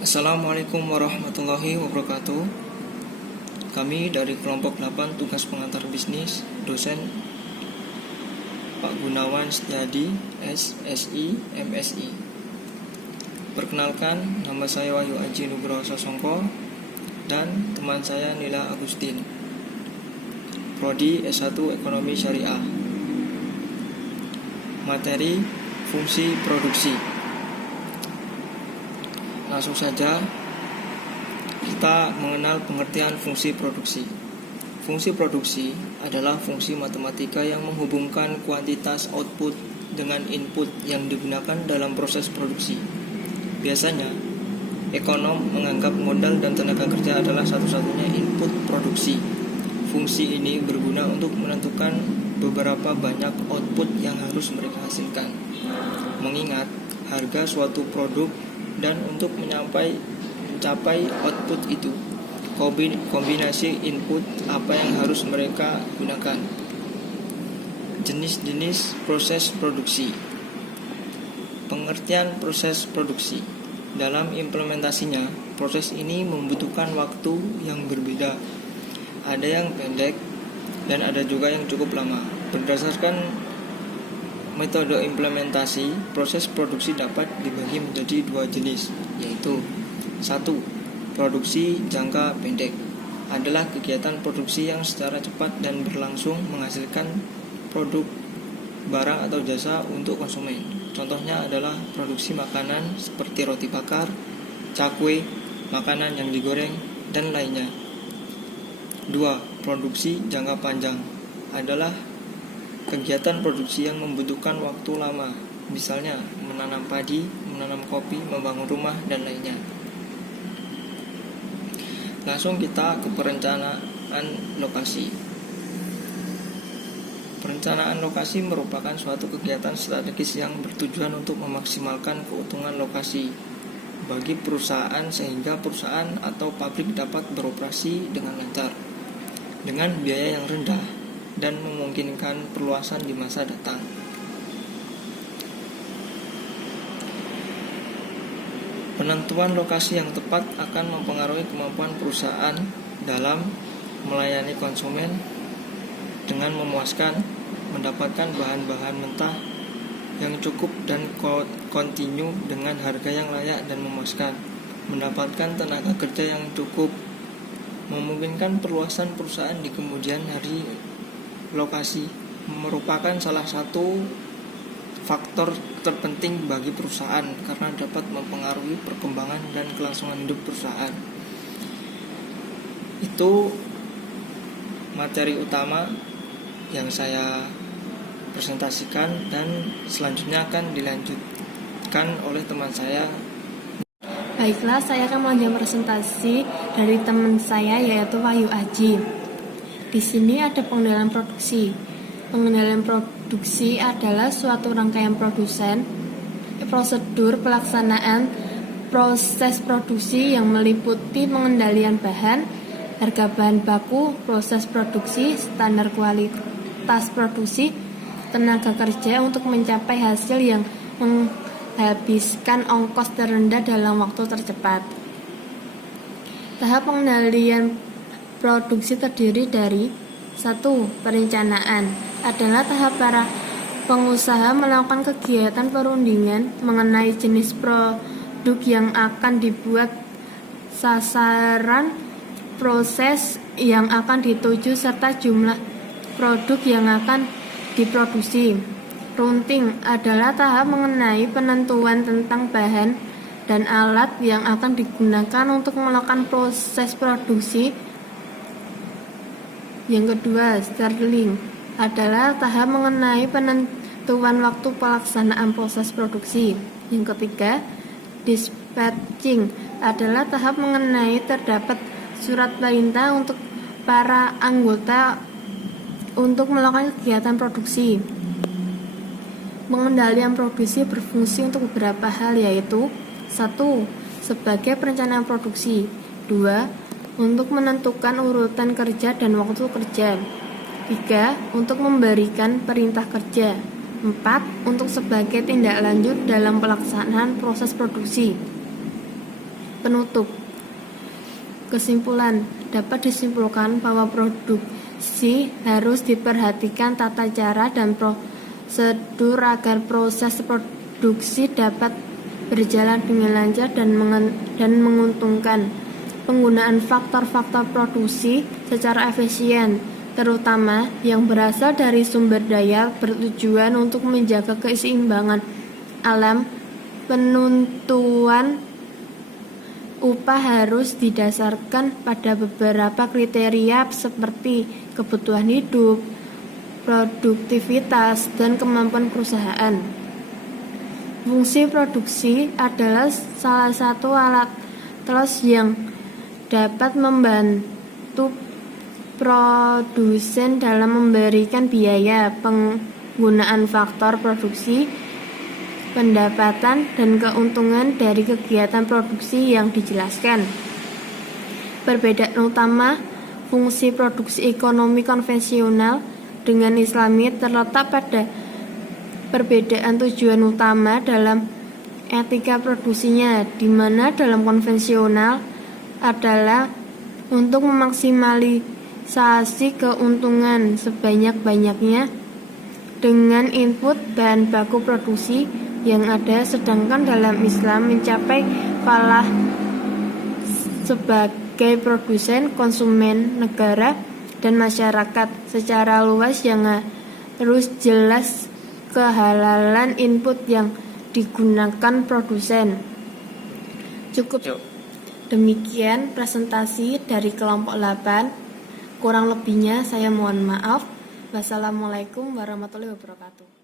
Assalamualaikum warahmatullahi wabarakatuh. Kami dari kelompok 8 tugas pengantar bisnis, dosen Pak Gunawan Setiadi, SSI, MSI. Perkenalkan, nama saya Wahyu Aji Nugroho Sasongko dan teman saya Nila Agustin, Prodi S1 Ekonomi Syariah. Materi fungsi produksi. Langsung saja kita mengenal pengertian fungsi produksi. Fungsi produksi adalah fungsi matematika yang menghubungkan kuantitas output dengan input yang digunakan dalam proses produksi. Biasanya, ekonom menganggap modal dan tenaga kerja adalah satu-satunya input produksi. Fungsi ini berguna untuk menentukan beberapa banyak output yang harus mereka hasilkan. Mengingat harga suatu produk dan untuk mencapai output itu, kombinasi input apa yang harus mereka gunakan. Jenis-jenis proses produksi. Pengertian proses produksi. Dalam implementasinya, proses ini membutuhkan waktu yang berbeda. Ada yang pendek dan ada juga yang cukup lama. Berdasarkan metode implementasi, proses produksi dapat dibagi menjadi dua jenis, yaitu 1. Produksi jangka pendek adalah kegiatan produksi yang secara cepat dan berlangsung menghasilkan produk, barang atau jasa untuk konsumen. Contohnya adalah produksi makanan seperti roti bakar, cakwe, makanan yang digoreng, dan lainnya. 2. Produksi jangka panjang adalah kegiatan produksi yang membutuhkan waktu lama, misalnya menanam padi, menanam kopi, membangun rumah, dan lainnya. Langsung kita ke perencanaan lokasi. Perencanaan lokasi merupakan suatu kegiatan strategis yang bertujuan untuk memaksimalkan keuntungan lokasi bagi perusahaan sehingga perusahaan atau pabrik dapat beroperasi dengan lancar, dengan biaya yang rendah dan memungkinkan perluasan di masa datang. Penentuan lokasi yang tepat akan mempengaruhi kemampuan perusahaan dalam melayani konsumen dengan memuaskan, mendapatkan bahan-bahan mentah yang cukup dan kontinu dengan harga yang layak dan memuaskan, mendapatkan tenaga kerja yang cukup, memungkinkan perluasan perusahaan di kemudian hari. Lokasi merupakan salah satu faktor terpenting bagi perusahaan karena dapat mempengaruhi perkembangan dan kelangsungan hidup perusahaan. Itu materi utama yang saya presentasikan dan selanjutnya akan dilanjutkan oleh teman saya. Baiklah, saya akan melanjutkan presentasi dari teman saya yaitu Wahyu Aji. Di sini ada pengendalian produksi. Pengendalian produksi adalah suatu rangkaian prosedur pelaksanaan proses produksi yang meliputi pengendalian bahan, harga bahan baku, proses produksi, standar kualitas produksi, tenaga kerja untuk mencapai hasil yang menghabiskan ongkos terendah dalam waktu tercepat. Tahap pengendalian produksi terdiri dari 1. Perencanaan adalah tahap para pengusaha melakukan kegiatan perundingan mengenai jenis produk yang akan dibuat, sasaran proses yang akan dituju, serta jumlah produk yang akan diproduksi. Runting adalah tahap mengenai penentuan tentang bahan dan alat yang akan digunakan untuk melakukan proses produksi. Yang kedua, sterling adalah tahap mengenai penentuan waktu pelaksanaan proses produksi. Yang ketiga, dispatching adalah tahap mengenai terdapat surat perintah untuk para anggota untuk melakukan kegiatan produksi. Pengendalian produksi berfungsi untuk beberapa hal, yaitu 1. Sebagai perencanaan produksi. 2. Untuk menentukan urutan kerja dan waktu kerja. 3. Untuk memberikan perintah kerja. 4. Untuk sebagai tindak lanjut dalam pelaksanaan proses produksi. Penutup. Kesimpulan, dapat disimpulkan bahwa produksi harus diperhatikan tata cara dan prosedur agar proses produksi dapat berjalan dengan lancar dan menguntungkan. Penggunaan faktor-faktor produksi secara efisien, terutama yang berasal dari sumber daya, bertujuan untuk menjaga keseimbangan alam. Penentuan upah harus didasarkan pada beberapa kriteria seperti kebutuhan hidup, produktivitas, dan kemampuan perusahaan. Fungsi produksi adalah salah satu alat tools yang dapat membantu produsen dalam memberikan biaya penggunaan faktor produksi, pendapatan, dan keuntungan dari kegiatan produksi yang dijelaskan. Perbedaan utama fungsi produksi ekonomi konvensional dengan Islami terletak pada perbedaan tujuan utama dalam etika produksinya, di mana dalam konvensional adalah untuk memaksimalisasi keuntungan sebanyak-banyaknya dengan input bahan baku produksi yang ada, sedangkan dalam Islam mencapai falah sebagai produsen, konsumen, negara, dan masyarakat secara luas yang harus jelas kehalalan input yang digunakan produsen. Cukup demikian presentasi dari kelompok 8. Kurang lebihnya saya mohon maaf. Wassalamualaikum warahmatullahi wabarakatuh.